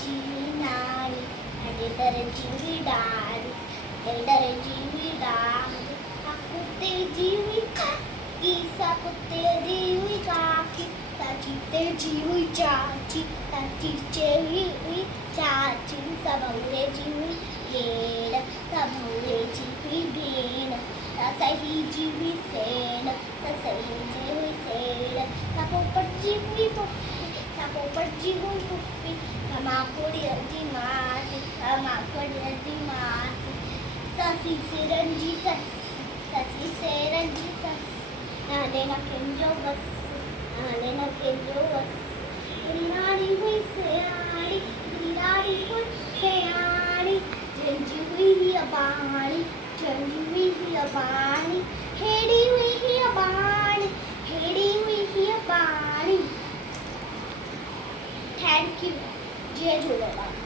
जीवी नारी हेडर जीवी डारी हेडर जीवी डारी कुत्ते जीवी काकी कुत्ते जीवी काकी साचीते जीवी चाची साचीचे जीवी चाची सबवरे जीवी येड सबवरे जीवी भेण सही जीवी सेड सही जीवी सेड सपोपट जीवी पुफ्फी सपोपट जीवी पुफ्फी समाकोडी अर्जी मासी समाकोडी अर्जी मासी ससी सिरंजी ससी सिरंजी ससी नाले ना केंजो बस नाले ना केंजो बस गिराड़ी हुई सियाड़ी गिराड़ी हुई सियाड़ी जंजी हुई ही अबाणी जंजी हुई ही अबाणी हेड़ी हुई ही अबाणी हेड़ी हुई ही अबाणी थैंक यू जय झूलेलाल।